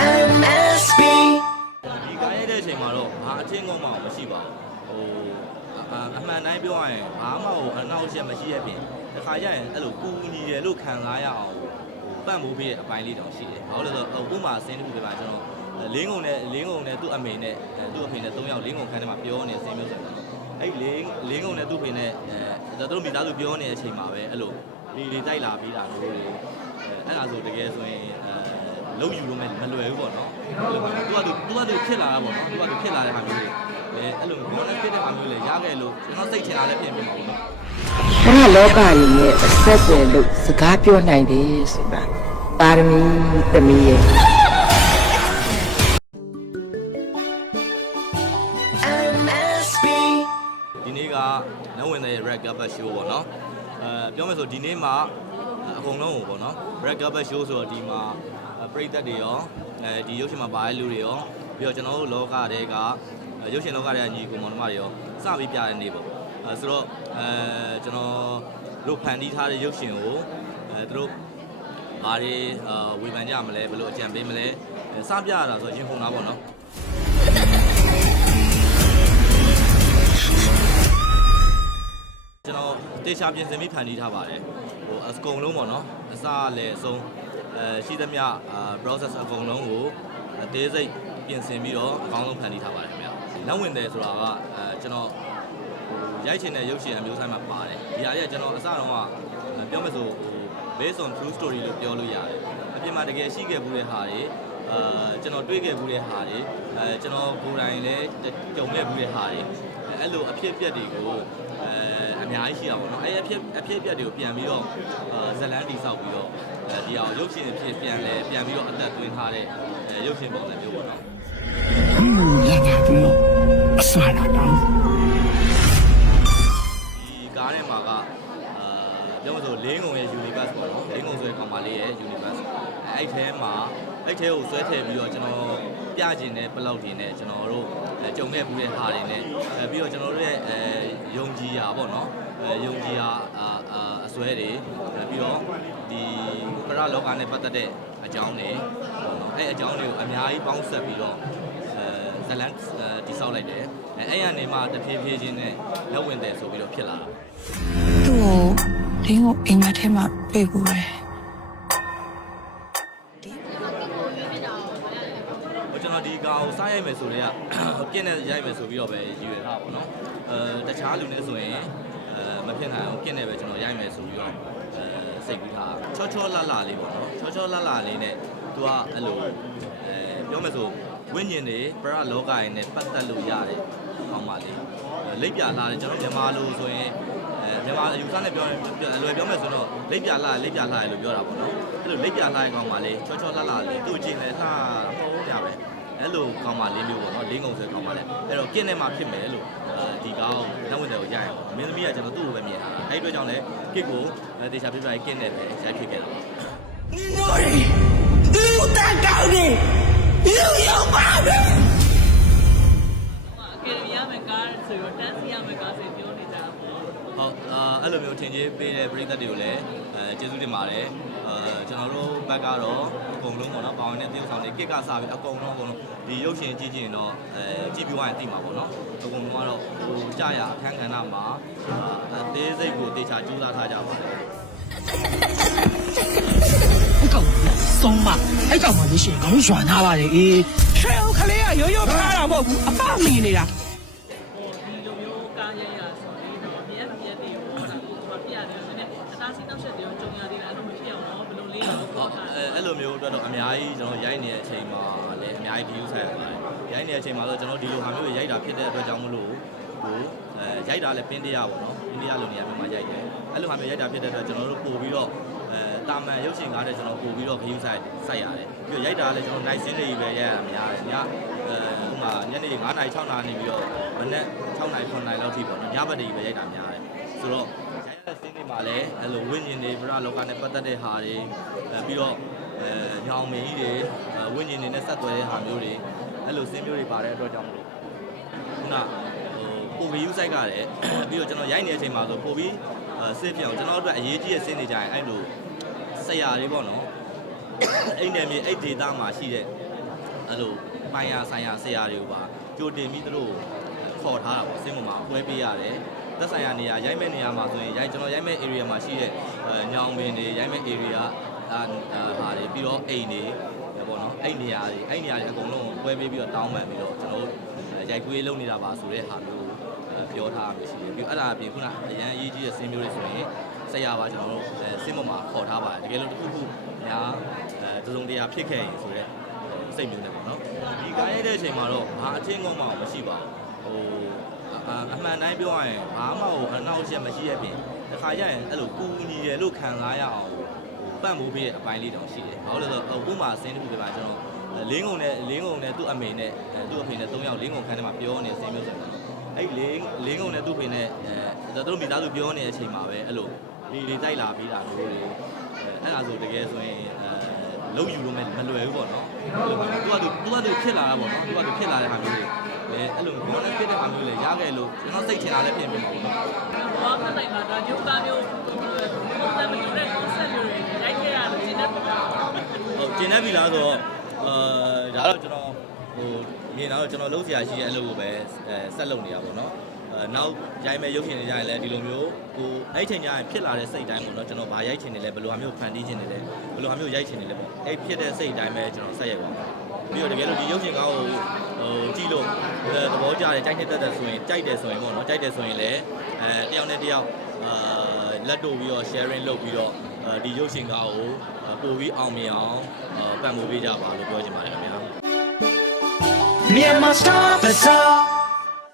MSB ဒီကားရတဲ့အချိန်မှာတော့ဘာအထင်းကုန်မှမရှိပါဘူးဟိုအအမှန်တိုင်းပြောရရင်ဘာမှဟိုအနောက်ချက်မရှိရဲ့ပြင်တခါကျရင်အဲ့လိုကူညီတယ်လို့ခံစားရအောင်ဟိုပန့်မိုးပေးတဲ့အပိုင်းလေးတောင်ရှိတယ်ဘာလို့လဲဆိုတော့ဟိုဥမာအစင်းတစ်ခုပြပါကျွန်တော်လင်းကုန်နဲ့လင်းကုန်နဲ့သူ့အမေနဲ့သူ့အဖေနဲ့၃ယောက်လင်းကုန်ခန်းထဲမှာပြောနေစင်းမျိုးဆိုတော့အဲ့လင်းလင်းကုန်နဲ့သူ့ဖေနဲ့အဲတို့မိသားစုပြောနေတဲ့အချိန်မှာပဲအဲ့လိုဒီလေးတိုက်လာပြီးတာမျိုးတွေအဲ့ဒါဆိုတကယ်ဆိုရင်အဲ လုံးယူလို့မမလွယ်ဘူးပေါ့နော်သူကသူသူကသူဖြစ်လာတာပေါ့နော်သူကသူဖြစ်လာတဲ့ဟာမျိုးတွေအဲအဲ့လိုမျိုးနဲ့ဖြစ်တဲ့ဟာမျိုးတွေရခဲ့လို့ကျွန်တော်စိတ်ချတာလည်းဖြစ်ဖြစ်မှာပေါ့နော်ဘရလောကကြီးရဲ့အဆက်အသွယ်လို့စကားပြောနိုင်တယ်ဆိုတာပါရမီသမီးရဲ့ MSB ဒီနေ့ကနဝင်းတဲ့ Red Carpet Show ပေါ့နော်အဲပြောမယ်ဆိုဒီနေ့မှာအကုန်လုံးကိုပေါ့နော် Red Carpet Show ဆိုတော့ဒီမှာ ပရိသတ်တွေရောအဲဒီရုပ်ရှင်မှာပါတဲ့လူတွေရောပြီးတော့ကျွန်တော်တို့လောကတဲကရုပ်ရှင်လောကတဲကညီကိုမောင်နှမတွေရောစပြီးပြတဲ့နေ့ပေါ့အဲဆိုတော့အဲကျွန်တော်တို့ဖန်တီးထားတဲ့ရုပ်ရှင်ကိုအဲသူတို့ဘာတွေအာဝေဖန်ကြမလဲဘယ်လိုအကြံပေးမလဲစပြရတာဆိုရင်ခုန်တာပေါ့နော်ကျွန်တော်တေချာပြင်ဆင်ပြီးဖန်တီးထားပါတယ်ဟိုအကုန်လုံးပေါ့နော်အစလည်းအဆုံး အဲရှိသမျှအာ process အကုန်လုံးကိုအသေးစိတ်ပြင်ဆင်ပြီးတော့အကောင်းဆုံးဖန်တီးထားပါတယ်ခင်ဗျာနောက်ဝင်တယ်ဆိုတာကအဲကျွန်တော်ဟိုရိုက်ချင်တဲ့ရုပ်ရှင်အမျိုးအစားမှာပါတယ်ဒီဟာတွေကကျွန်တော်အစတော့ကပြောမယ်ဆိုဟို based on true story လို့ပြောလို့ရတယ်အပြင်မှာတကယ်ရှိခဲ့မှုတဲ့ဟာတွေအာကျွန်တော်တွေ့ခဲ့မှုတဲ့ဟာတွေအဲကျွန်တော်ကိုယ်တိုင်လည်းကြုံခဲ့မှုတဲ့ဟာတွေအဲ့လိုအဖြစ်အပျက်တွေကိုအဲအ များကြီးရှိတာပေါ့နော်အဲ့အဖြစ်အဖြစ်အပျက်တွေကိုပြန်ပြီးတော့အာဇလန်းတိဆောက်ပြီးတော့အဲဒီအောင်ရုပ်ရှင်အဖြစ်ပြန်လဲပြန်ပြီးတော့အသက်သွင်းထားတဲ့အဲရုပ်ရှင်ပုံစံမျိုးပေါ့နော်လာတာပြီးတော့အဆလာတော့ဒီကားထဲမှာကအာပြောမလို့လင်းကုံရဲ့ universe ပေါ့နော်လင်းကုံဆိုတဲ့ကောင်မလေးရဲ့ universe အဲ့ထဲမှာအဲ့ထဲကိုဆွဲထည့်ပြီးတော့ကျွန်တော်ပြကျင်တဲ့ blog တွေနဲ့ကျွန်တော်တို့အဲကြုံခဲ့မှုတဲ့ဟာတွေနဲ့အဲပြီးတော့ကျွန်တော်တို့ရဲ့အဲ ယုံကြည်ရာပေါ့နော်အဲယုံကြည်ရာအာအာအစွဲတွေအဲပြီးတော့ဒီပရလောကနဲ့ပတ်သက်တဲ့အကြောင်းတွေပေါ့နော်အဲ့အကြောင်းတွေကိုအများကြီးပေါင်းဆက်ပြီးတော့အဲဇလန်တိဆောက်လိုက်တယ်အဲအဲ့ရနေမှတဖြည်းဖြည်းချင်းနဲ့လက်ဝင်တယ်ဆိုပြီးတော့ဖြစ်လာတာသူ့ကိုလင်းကိုအိမ်မက်ထဲမှာပြေးပူတယ် ကျွန်တော်ဒီကောင်ကိုစားရိုက်မယ်ဆိုတော့ပြင်းနဲ့ရိုက်မယ်ဆိုပြီးတော့ပဲရည်ရွယ်ထားပါတော့အဲတခြားလူနဲ့ဆိုရင်အဲမဖြစ်နိုင်အောင်ပြင်းနဲ့ပဲကျွန်တော်ရိုက်မယ်ဆိုပြီးတော့အဲစိတ်ကူးထားချောချောလှလှလေးပေါ့နော်ချောချောလှလှလေးနဲ့သူကအဲ့လိုအဲပြောမယ်ဆိုဝိညာဉ်တွေပရလောကရင်းနဲ့ပတ်သက်လို့ရတယ်ဟောင်းပါလေလိပ်ပြလာတယ်ကျွန်တော်မြန်မာလိုဆိုရင်အဲမြန်မာအယူဆနဲ့ပြောရင်အလွယ်ပြောမယ်ဆိုတော့လိပ်ပြလာလိပ်ပြလာလို့ပြောတာပေါ့နော်အဲ့လိုလိပ်ပြလာရဲ့ကောင်ပါလေချောချောလှလှလေးသူ့ချင်းလည်းလှမဟုတ်ကြပဲ အဲ့လိုကောင်းပါလေးမျိုးပေါ့နော်လင်းကုန်ဆွဲကောင်းပါလေအဲ့တော့ကင်းထဲမှာဖြစ်မယ်လို့အဲဒီကောင်းနောက်ဝင်တယ်ကိုရိုက်ရအောင်မင်းသမီးကကျွန်တော်သူ့ကိုပဲမြင်တာအဲ့ဒီအတွက်ကြောင့်လည်းကစ်ကိုတေချာပြပြကင်းနဲ့ပဲရိုက်ဖြစ်ခဲ့တာပါလူတန်ကောင်းနေလူရောက်ပါပဲအကယ်ဒမီရမယ်ကားဆိုတော့တန်းစီရမယ်ကားဆိုပြောနေကြတာပေါ့ဟုတ်အာအဲ့လိုမျိုးထင်ကြီးပေးတဲ့ပရိသတ်တွေကိုလည်းအဲကျေးဇူးတင်ပါတယ်အဲ ကျွန်တော်တို့ဘက်ကတော့အကုန်လုံးပေါ့နော်ပေါင်းနေတဲ့တရုပ်ဆောင်တွေကစ်ကစားပြီးအကုန်လုံးအကုန်လုံးဒီရုပ်ရှင်ကြည့်ကြည့်ရင်တော့အဲကြည့်ပြီးသွားရင်သိမှာပေါ့နော်အကုန်လုံးကတော့ဟိုကြာရအခန်းကဏ္ဍမှာအသေးစိတ်ကိုတေချာကြိုးစားထားကြပါတယ်အဲ့ကောင်ဆုံးမအဲ့ကောင်မှလို့ရှိရင်ခေါင်းရွှန်ထားပါလေအေးရှဲဦးခလေးကရိုးရိုးဖားတာမဟုတ်ဘူးအပေါက်နေနေတာ ဟိုဒီလိုမျိုးကားရရဆိုပြီးတော့မြက်မြက်တွေကိုဟိုကပြရတယ်နည်းနည်းအသားစီးနောက်ဆက်တွေကိုကြုံရသေးတယ်အဲ့လိုမဖြစ်အောင်တော့ဘယ်လိုလေးတော့ ဟုပေါ့တ်ထားအဲအဲ့လိုမျိုးအတွက်တော့အများကြီးကျွန်တော်ရိုက်နေတဲ့အချိန်မှာလည်းအများကြီးဒီယူဆိုင်ရပါတယ်ရိုက်နေတဲ့အချိန်မှာတော့ကျွန်တော်ဒီလိုဟာမျိုးတွေရိုက်တာဖြစ်တဲ့အတွက်ကြောင့်မလို့ဟိုအဲရိုက်တာလည်းပင်းတရားပေါ့နော်ပင်းတရားလိုနေရာမျိုးမှာရိုက်တယ်အဲ့လိုဟာမျိုးရိုက်တာဖြစ်တဲ့အတွက်ကျွန်တော်တို့ပို့ပြီးတော့အဲတာမန်ရုပ်ရှင်ကားတဲ့ကျွန်တော်ပို့ပြီးတော့ခရူးဆိုင်စိုက်ရတယ်ပြီးတော့ရိုက်တာလည်းကျွန်တော်နိုင်စင်းတွေပဲရိုက်ရတာများတယ်ညအဲဥမာညနေ9နာရီ6နာရီနေပြီးတော့မနေ့6နာရီ9နာရီလောက်ထိပေါ့နော်ညဘက်တွေပဲရိုက်တာများတယ်ဆိုတော့ရိုက်ရ တဲ့စင်းတွေမှာလည်းအဲ့လိုဝိညာဉ်တွေဗရလောကနဲ့ပတ်သက်တဲ့ဟာတွေအဲပြီးတော့အဲညောင်မင်းကြီးတွေအဲဝိညာဉ်တွေနဲ့ဆက်သွယ်တဲ့ဟာမျိုးတွေအဲ့လိုစင်းမျိုးတွေပါတဲ့အတွက်ကြောင့်မလို့ခုနဟိုပိုပြီးယူဆိုင်ကလည်းပြီးတော့ကျွန်တော်ရိုက်နေတဲ့အချိန်မှာဆိုပိုပြီးအဲစစ်ပြောင်ကျွန်တော်တို့အတွက်အရေးကြီးတဲ့စင်းတွေကြရင်အဲ့လိုဆရာတွေပေါ့နော်အဲ့နယ်မြေအဲ့ဒေတာမှာရှိတဲ့အဲ့လိုပိုင်ရဆိုင်ရဆရာတွေကိုပါကြိုတင်ပြီးသူတို့ခေါ်ထားတာပေါ့စင်းပေါ်မှာပွဲပေးရတယ် သက်ဆိုင်ရာနေရာရိုက်မဲ့နေရာမှာဆိုရင်ရိုက်ကျွန်တော်ရိုက်မဲ့ area မှာရှိတဲ့ညောင်ပင်တွေရိုက်မဲ့ area အာဟာတွေပြီးတော့အိမ်တွေပေါ့နော်အဲ့နေရာတွေအဲ့နေရာတွေအကုန်လုံးပွဲပေးပြီးတော့တောင်းပန်ပြီးတော့ကျွန်တော်ရိုက်ကွေးလုပ်နေတာပါဆိုတဲ့ဟာမျိုးပြောထားရရှိတယ်ပြီးအဲ့ဒါအပြင်ခုနအရန်အရေးကြီးတဲ့စင်းမျိုးတွေဆိုရင်ဆရာပါကျွန်တော်တို့စင်းပေါ်မှာခေါ်ထားပါတယ်တကယ်လို့တစ်ခုခုညာအဲတုံတရာဖြစ်ခဲ့ရင်ဆိုတော့စိတ်မျိုးနဲ့ပေါ့နော်ဒီကားရိုက်တဲ့အချိန်မှာတော့ဘာအချင်းကောင်းမှမရှိပါဘူးဟို အမှန်တိုင်းပြောရရင်ဘာမှဟိုအနောက်ချက်မရှိရဲ့ပြင်တစ်ခါကျရင်အဲ့လိုကူညီတယ်လို့ခံစားရအောင်ပတ်မှုပေးတဲ့အပိုင်းလေးတောင်ရှိတယ်ဘာလို့လဲဆိုတော့ဥပမာစင်းတစ်ခုပြပါကျွန်တော်လင်းကုန်နဲ့လင်းကုန်နဲ့သူ့အမေနဲ့သူ့အဖေနဲ့၃ယောက်လင်းကုန်ခန်းထဲမှာပြောနေစင်းမျိုးဆိုတော့အဲ့လင်းလင်းကုန်နဲ့သူ့ဖေနဲ့အဲသူတို့မိသားစုပြောနေတဲ့အချိန်မှာပဲအဲ့လိုဒီလေးတိုက်လာပြီးတာမျိုးတွေအဲ့ဒါဆိုတကယ်ဆိုရင်အဲလုံးယူလို့မမလွယ်ဘူးပေါ့နော်အဲ့လိုမျိုးသူကသူသူကသူဖြစ်လာတာပေါ့နော်သူကသူဖြစ်လာတဲ့ဟာမျိုးတွေ အဲအဲ့လိုမျိုးနဲ့ဖြစ်တဲ့ဟာမျိုးတွေရခဲ့လို့ကျွန်တော်စိတ်ချအားလည်းဖြစ်ဖြစ်ပါဘူးနော်ဘာမှနိုင်မှာဒါညို့သားမျိုးပုံစံမတူတဲ့ concept မျိုးတွေရိုက်ခဲ့ရလို့ရှင်းတတ်ပါဟုတ်ကျင်နေပြီလားဆိုတော့အာဒါတော့ကျွန်တော်ဟိုမြင်တော့ကျွန်တော်လုံးဆရာရှိရဲ့အဲ့လိုကိုပဲအဲဆက်လုပ်နေတာပေါ့နော်အဲနောက်ရိုက်မဲ့ရုပ်ရှင်တွေကြရင်လည်းဒီလိုမျိုးဟိုအဲ့ချိန်ကျရင်ဖြစ်လာတဲ့စိတ်တိုင်းပေါ့နော်ကျွန်တော်ဗာရိုက်ချင်နေလဲဘယ်လိုဟာမျိုးဖန်တီးချင်နေလဲဘယ်လိုဟာမျိုးရိုက်ချင်နေလဲပေါ့အဲ့ဖြစ်တဲ့စိတ်တိုင်းပဲကျွန်တော်ဆက်ရိုက်ပါ ပြီးတော့တကယ်လို့ဒီရုပ်ရှင်ကားကိုဟိုကြည့်လို့သဘောကျတယ်ကြိုက်နေတတ်တယ်ဆိုရင်ကြိုက်တယ်ဆိုရင်ပေါ့နော်ကြိုက်တယ်ဆိုရင်လည်းအဲတယောက်နဲ့တယောက်အာလက်တို့ပြီးတော့ sharing လုပ်ပြီးတော့ဒီရုပ်ရှင်ကားကိုပို့ပြီးအောင်မြင်အောင်ပံ့ပိုးပေးကြပါလို့ပြောချင်ပါတယ်ခင်ဗျာ Myanmar Star Bazaar